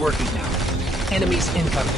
working now. Enemies incoming.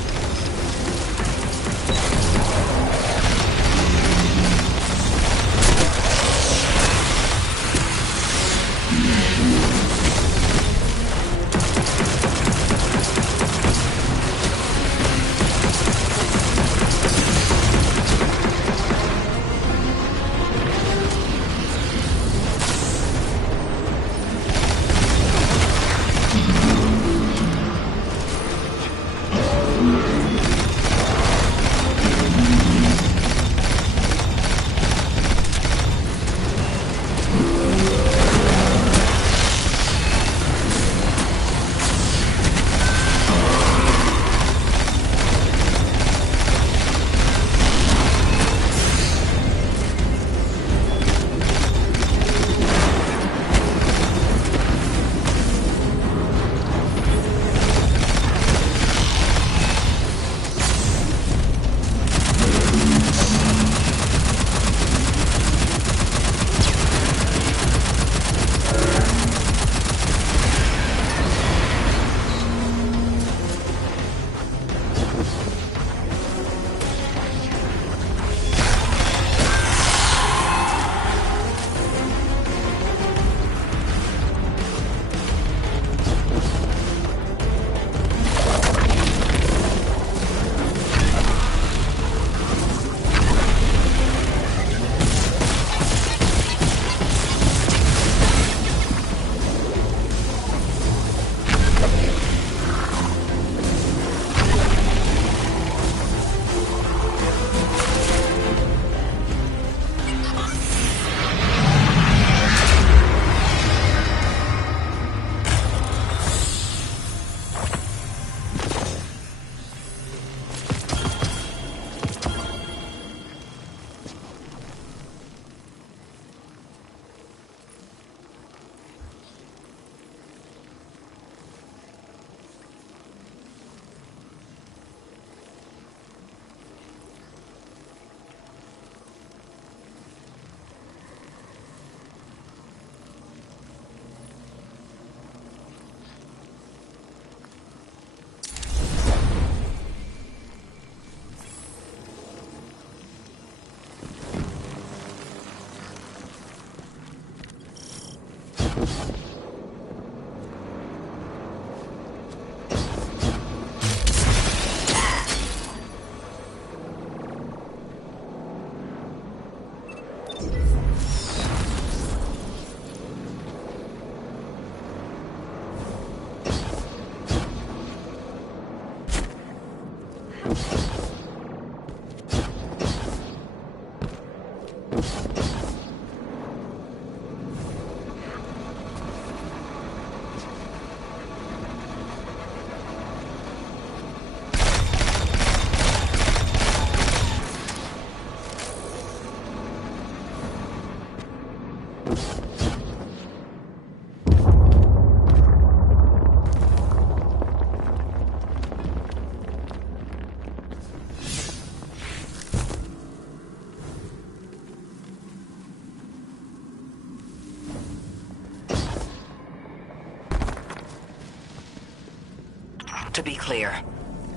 To be clear,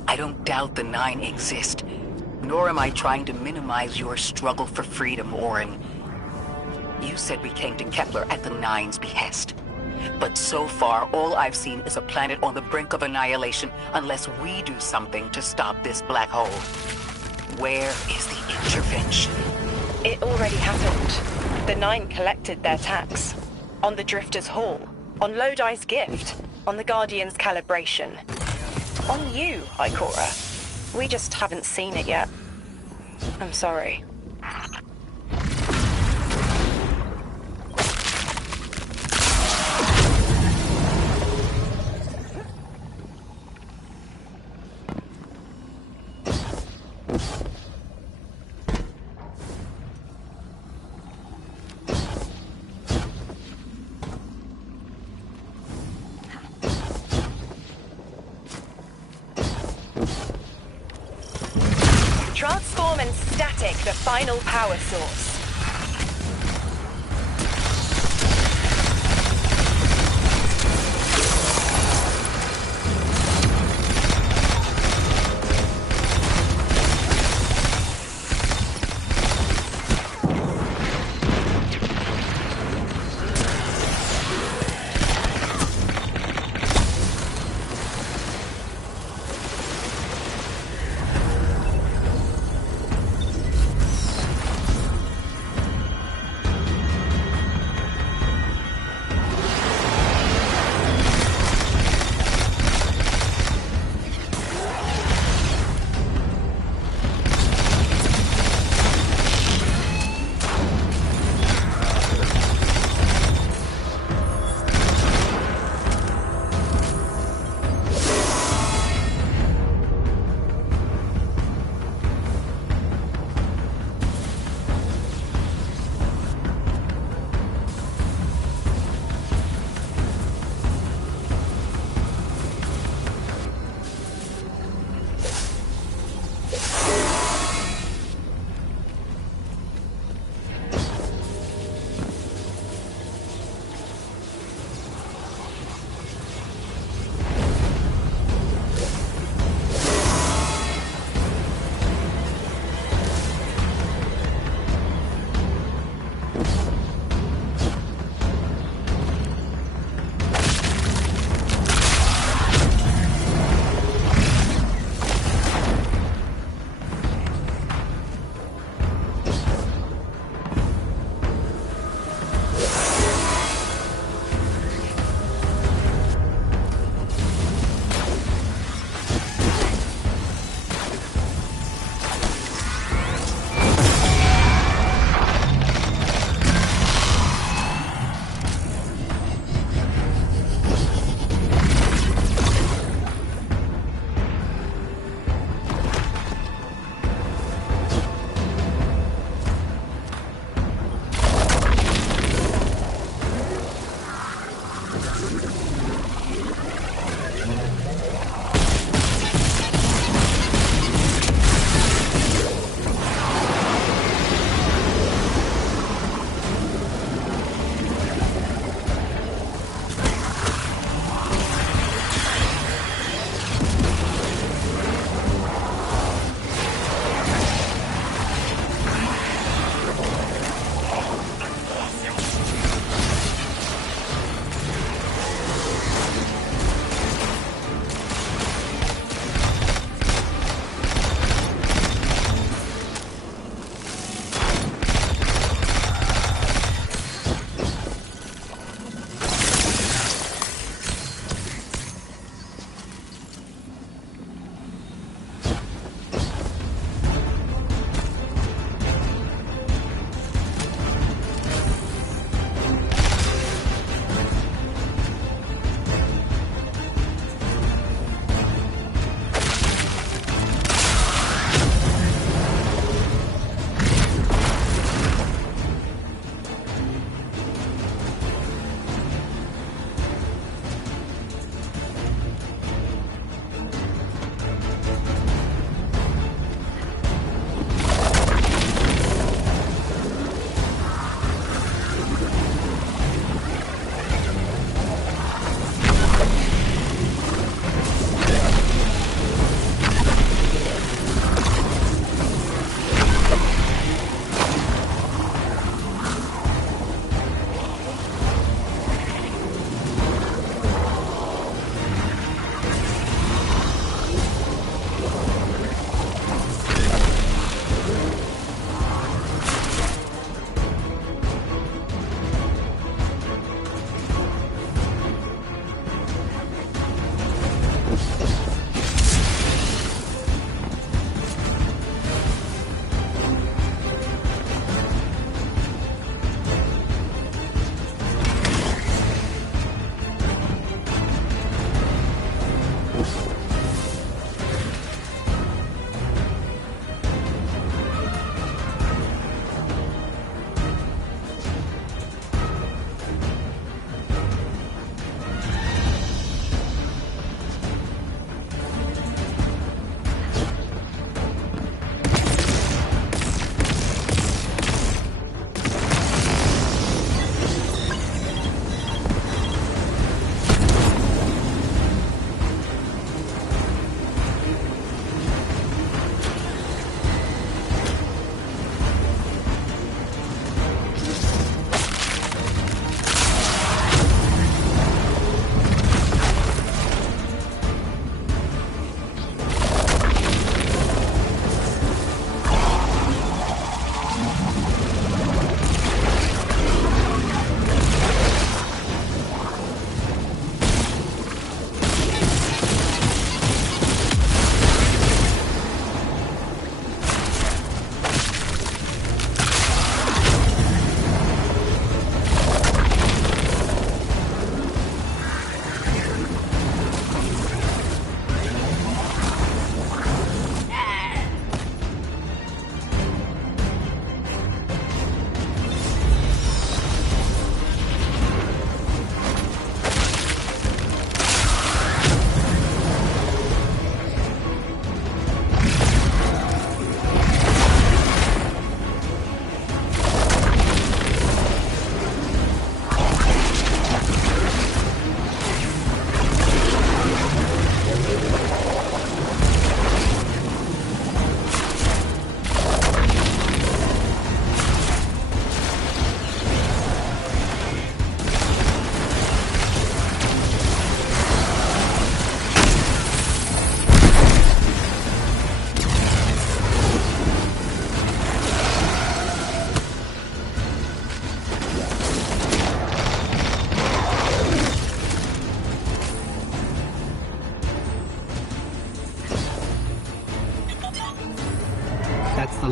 I don't doubt the Nine exist, nor am I trying to minimize your struggle for freedom, Orin. You said we came to Kepler at the Nine's behest. But so far, all I've seen is a planet on the brink of annihilation unless we do something to stop this black hole. Where is the intervention? It already happened. The Nine collected their tax. On the Drifter's Hall. On Lodi's gift. On the Guardian's calibration. On you, Ikora. We just haven't seen it yet. I'm sorry. Transform and static the final power source.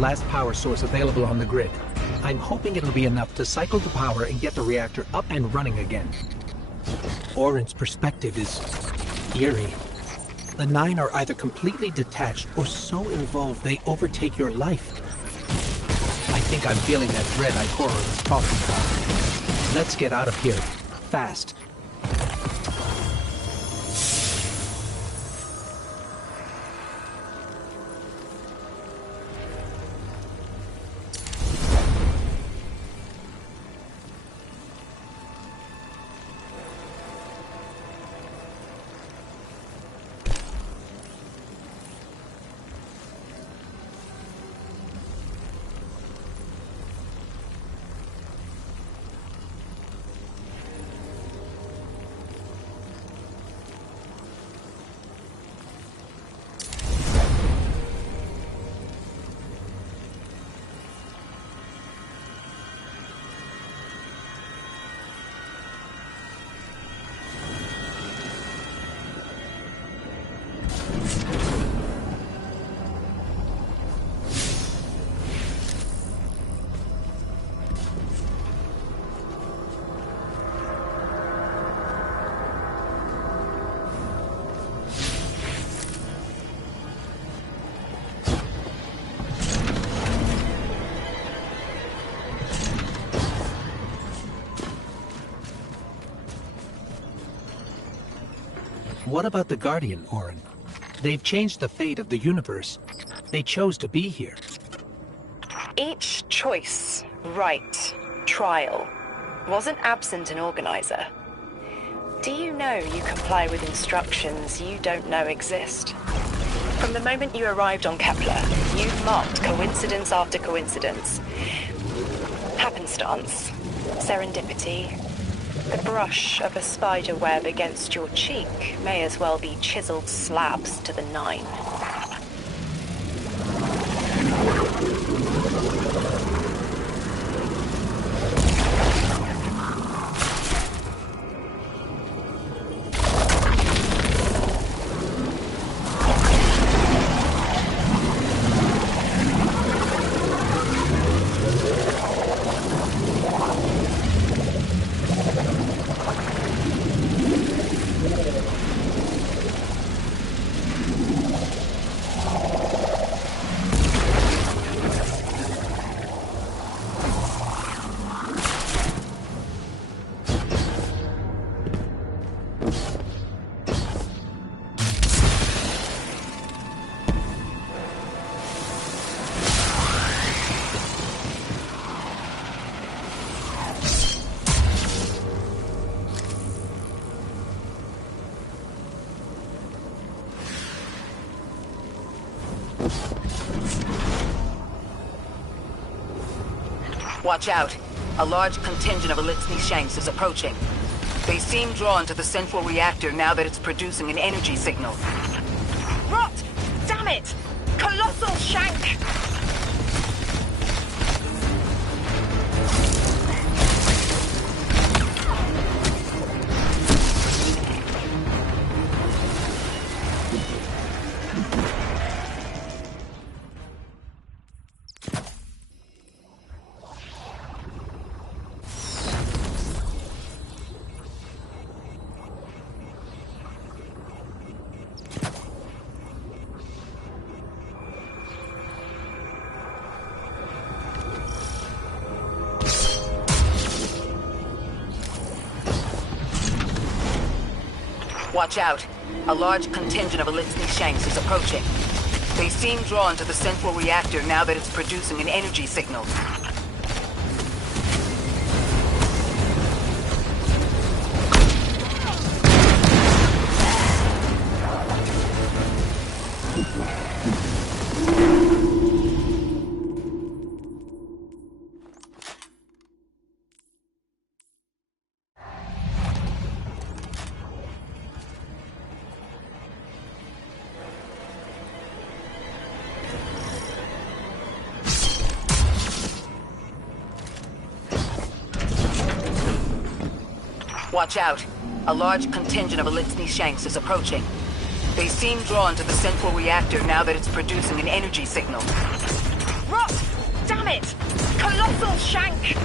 last power source available on the grid. I'm hoping it'll be enough to cycle the power and get the reactor up and running again. Orin's perspective is eerie. The Nine are either completely detached or so involved they overtake your life. I think I'm feeling that dread Ikora was talking about. Let's get out of here. Fast. What about the Guardian, Orin? They've changed the fate of the universe. They chose to be here. Each choice, right, trial, wasn't absent an organizer. Do you know you comply with instructions you don't know exist? From the moment you arrived on Kepler, you've marked coincidence after coincidence. Happenstance, serendipity. The brush of a spider web against your cheek may as well be chiseled slabs to the Nine. Watch out. A large contingent of Elixni Shanks is approaching. They seem drawn to the central reactor now that it's producing an energy signal. Rot! Damn it! Colossal Shank! Watch out. A large contingent of Elixni Shanks is approaching. They seem drawn to the central reactor now that it's producing an energy signal. Watch out. A large contingent of Elixni Shanks is approaching. They seem drawn to the central reactor now that it's producing an energy signal. Rot! it! Colossal shank!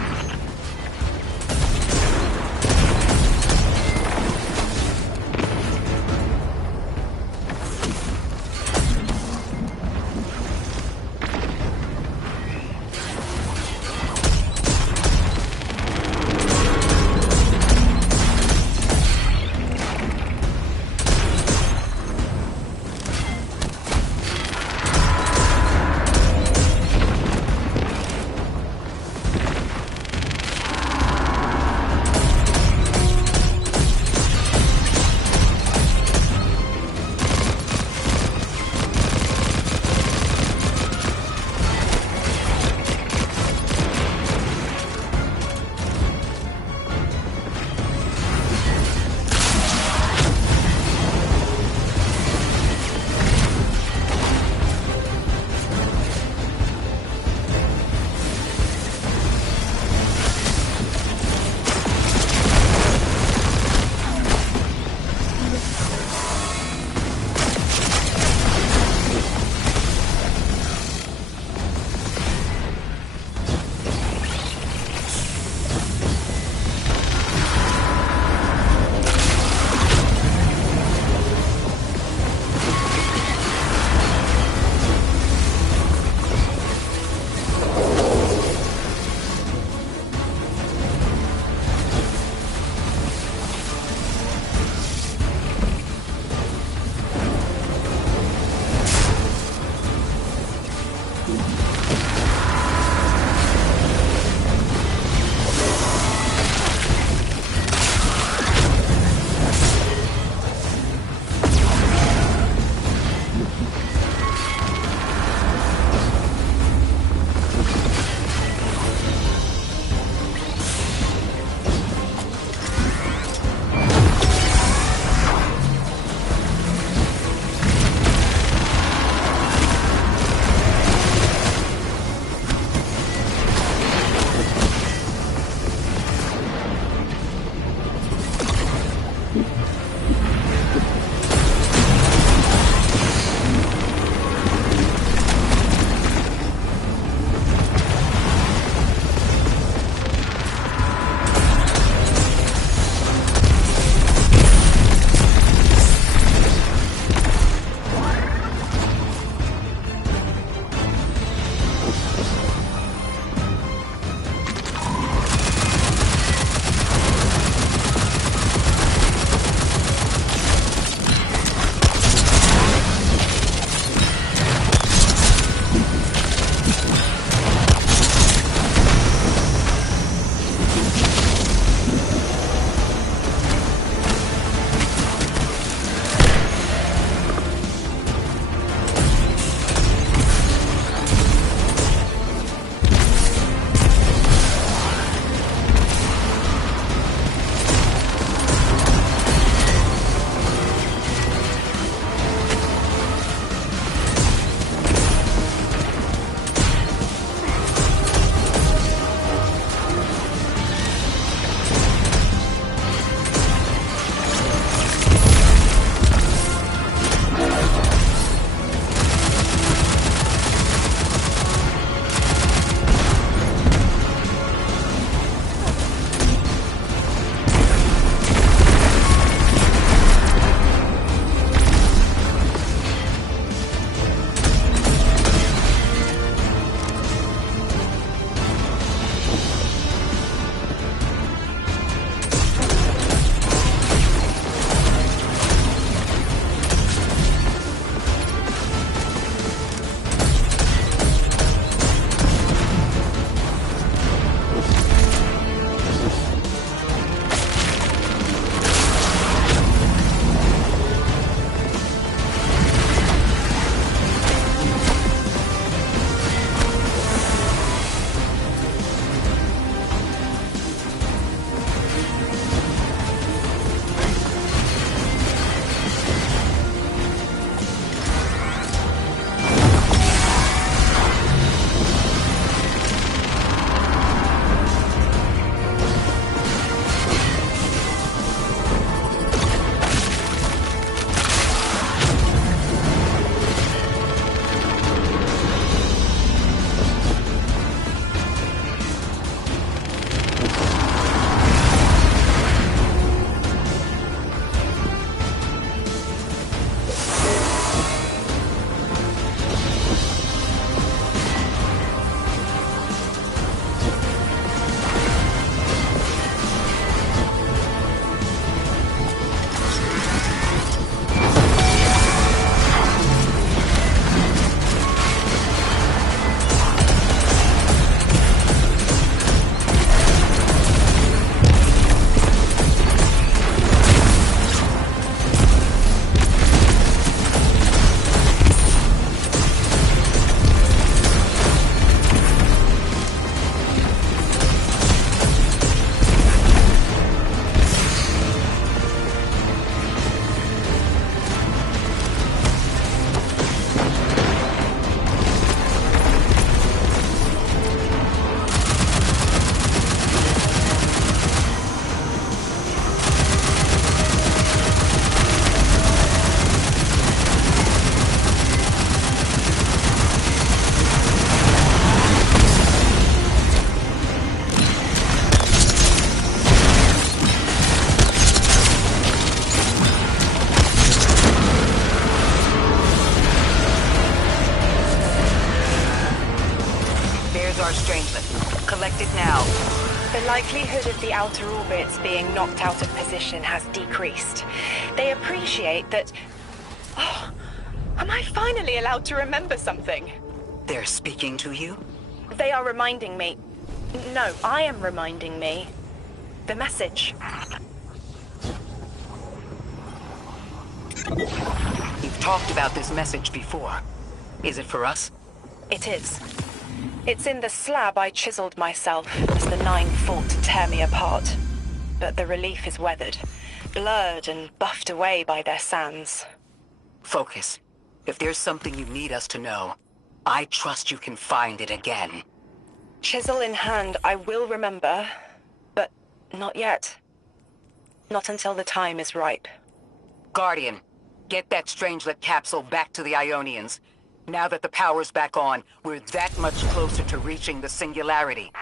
There's our strangelet. Collect it now. The likelihood of the outer orbits being knocked out of position has decreased. They appreciate that... Oh, am I finally allowed to remember something? They're speaking to you? They are reminding me... No, I am reminding me. The message. You've talked about this message before. Is it for us? It is. It's in the slab I chiseled myself as the Nine fought to tear me apart. But the relief is weathered, blurred and buffed away by their sands. Focus. If there's something you need us to know, I trust you can find it again. Chisel in hand, I will remember, but not yet. Not until the time is ripe. Guardian, get that Strangelet capsule back to the Ionians. Now that the power's back on, we're that much closer to reaching the singularity.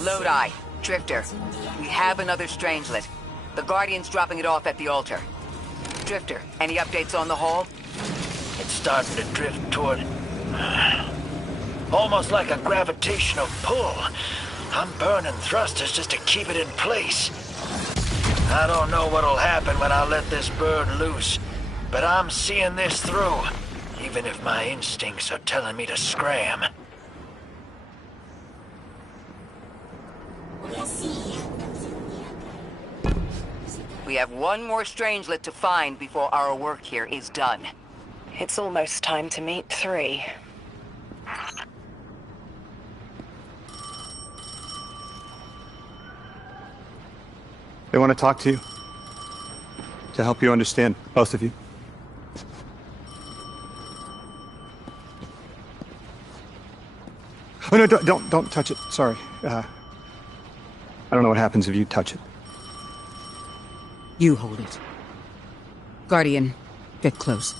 Lodi, Drifter, we have another Strangelet. The Guardian's dropping it off at the altar. Drifter, any updates on the hull? It's starting to drift toward... almost like a gravitational pull. I'm burning thrusters just to keep it in place. I don't know what'll happen when I let this bird loose, but I'm seeing this through, even if my instincts are telling me to scram. We have one more Strangelet to find before our work here is done. It's almost time to meet 3. They want to talk to you. To help you understand, both of you. Oh no, don't touch it. Sorry. I don't know what happens if you touch it. You hold it. Guardian, get close.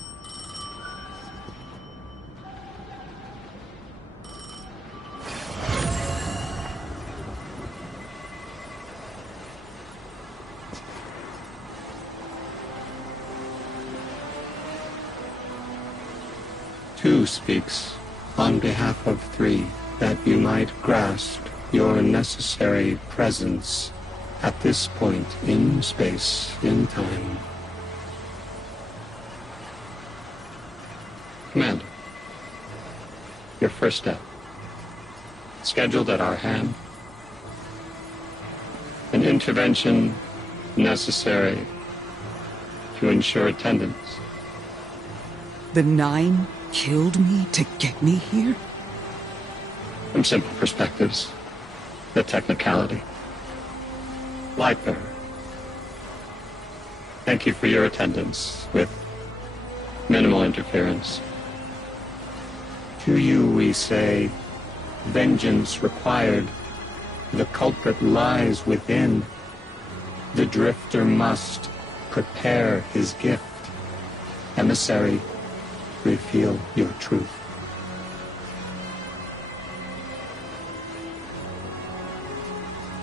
Two speaks on behalf of 3, that you might grasp your necessary presence at this point in space, in time. Commander, your first step, scheduled at our hand. An intervention necessary to ensure attendance. The 9 killed me to get me here? From simple perspectives, the technicality. Lightbearer, thank you for your attendance with minimal interference. To you we say, vengeance required. The culprit lies within. The drifter must prepare his gift. Emissary, reveal your truth.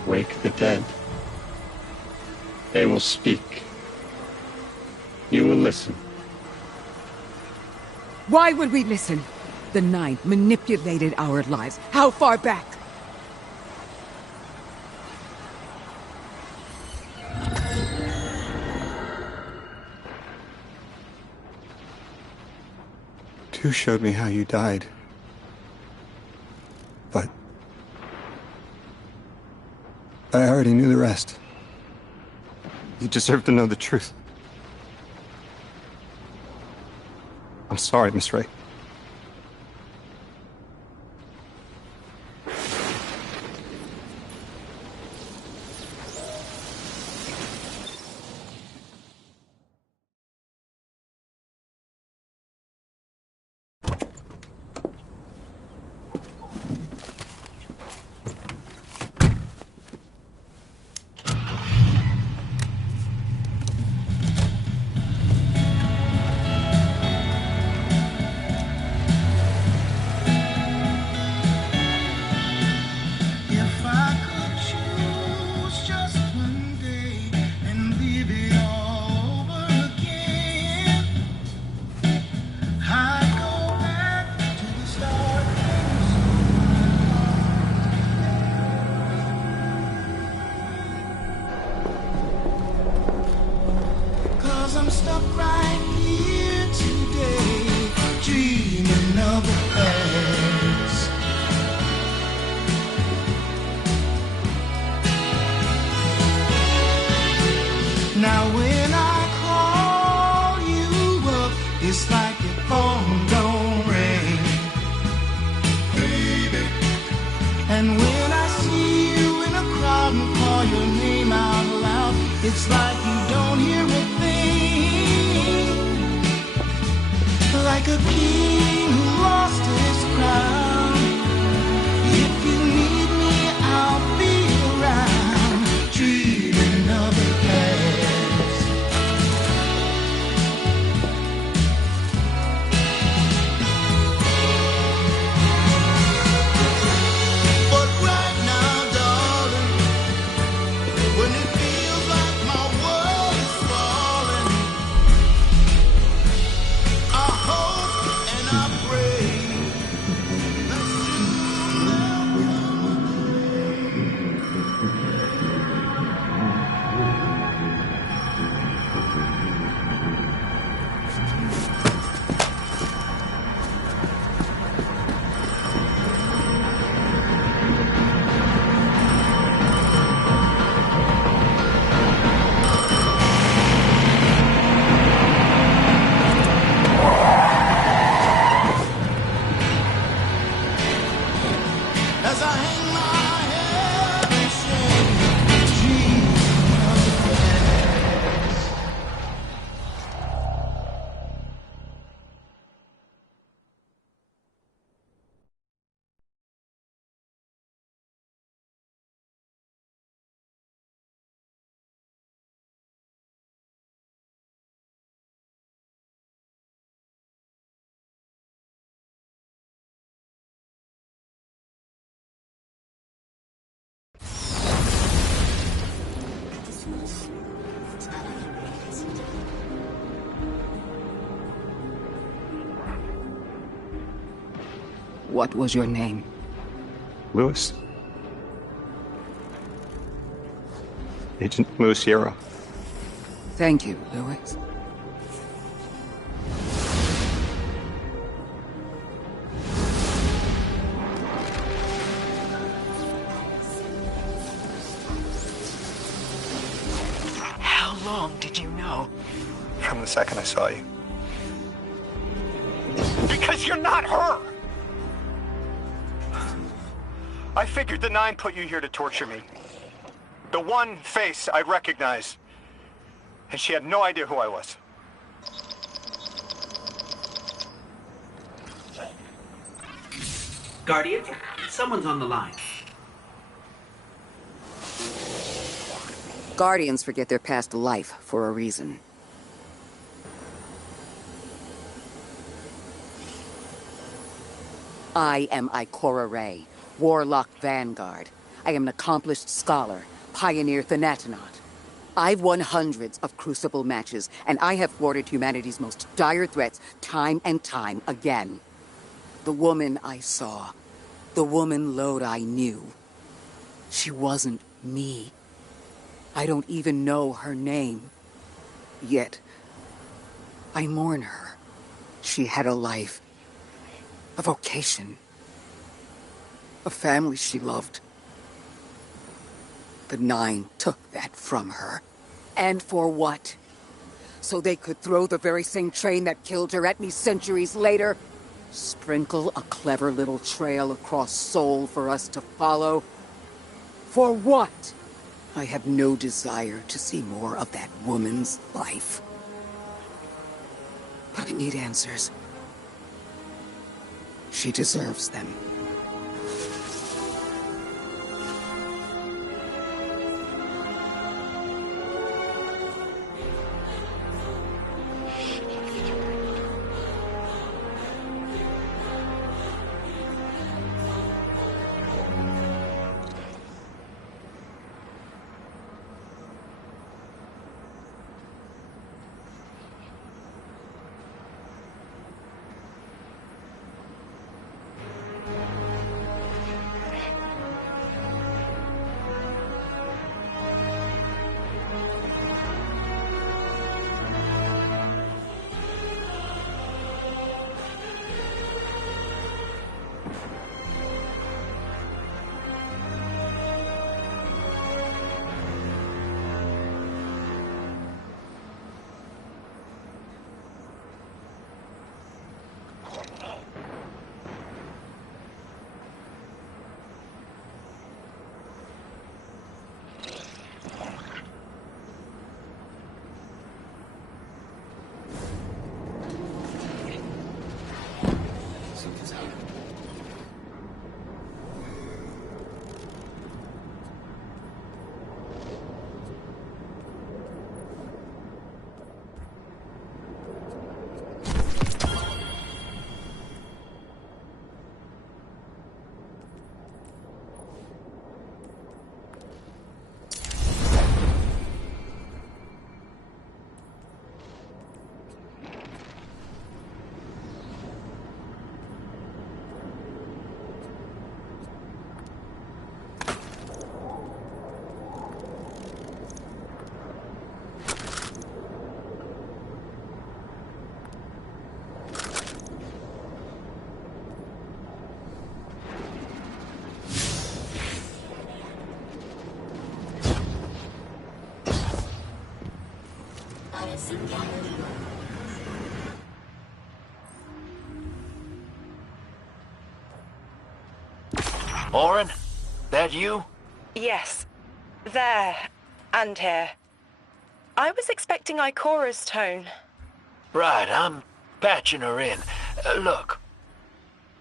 wake the dead. They will speak. You will listen. Why would we listen? The Nine manipulated our lives. How far back? Two showed me how you died. But I already knew the rest. You deserve to know the truth. I'm sorry, Miss Ray. If I could choose just one day and live it all over again, I'd go back to the start. 'Cause I'm stuck right here today, dreaming of the past. Now when I call you up, it's like your phone don't ring, baby. And when I see you in a crowd and call your name out loud, it's like you don't hear a thing. Like a king who lost his crown. If you need me, I'll be around, dreaming of the past. But right now, darling, when it feels like my world is falling, I hope and I pray that soon there'll come a day. As I hang my head in shame, dreaming of the past. What was your name? Lewis. Agent Lewis Sierra. Thank you, Lewis. How long did you know? From the second I saw you. Because you're not her! I figured the Nine put you here to torture me. The one face I'd recognize. And she had no idea who I was. Guardian, someone's on the line. Guardians forget their past life for a reason. I am Ikora Ray, Warlock Vanguard. I am an accomplished scholar, pioneer Thanatonaut. I've won hundreds of Crucible matches, and I have thwarted humanity's most dire threats time and time again. The woman I saw, the woman Lodi knew, she wasn't me. I don't even know her name. Yet, I mourn her. She had a life, a vocation, a family she loved. The Nine took that from her. And for what? So they could throw the very same train that killed her at me centuries later? Sprinkle a clever little trail across Seoul for us to follow? For what? I have no desire to see more of that woman's life. But I need answers. She deserves them. Orin? That you? Yes. There. And here. I was expecting Ikora's tone. Right, I'm patching her in. Look,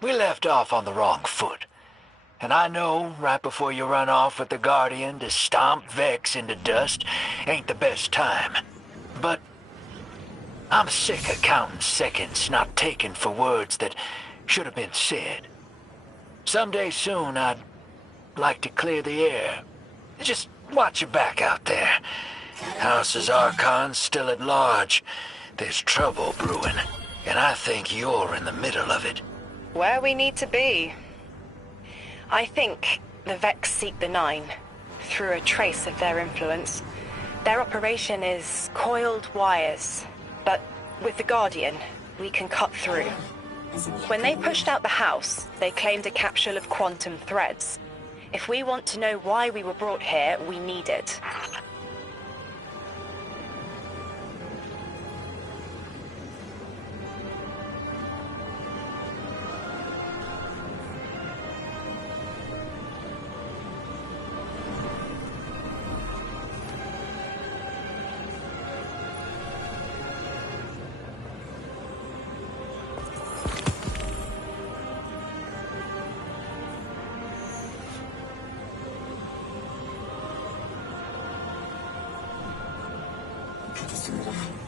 we left off on the wrong foot. And I know right before you run off with the Guardian to stomp Vex into dust ain't the best time. But I'm sick of counting seconds not taken for words that should have been said. Someday soon I'd like to clear the air. Just watch your back out there. House's Archon's still at large. There's trouble brewing, and I think you're in the middle of it. Where we need to be. I think the Vex seek the Nine, through a trace of their influence. Their operation is coiled wires, but with the Guardian, we can cut through. When they pushed out the house, they claimed a capsule of quantum threads. If we want to know why we were brought here, we need it. Through that.